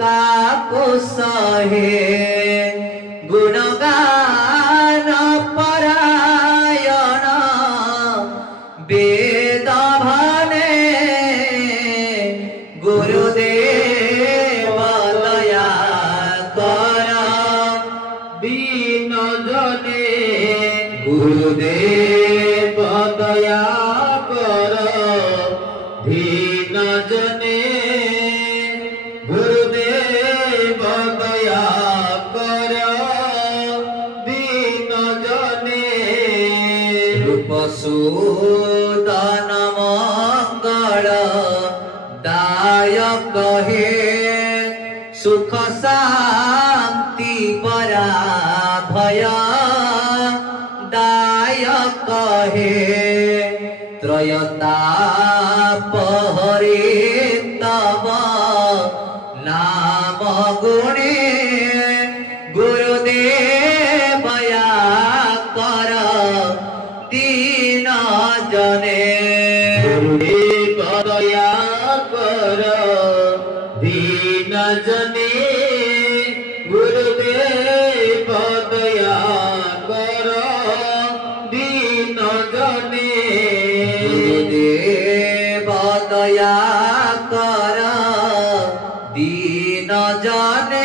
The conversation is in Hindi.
काको सहे गुणगान परायण वेद भने गुरुदेव दया कर दीन जने गुरुदेव दया कर दीन जने गुरुदेव दया कर दीन जने रूपसूदन मंगल दायक हे सुख शांति परा भय दायक हे त्रयताप हरि तव नाम गुणे गुरुदेव कर दीन जने गुरुदेव दया कर दीन जने गुरुदेव दया कर दीन जने गुरुदेव दया कर दीन जने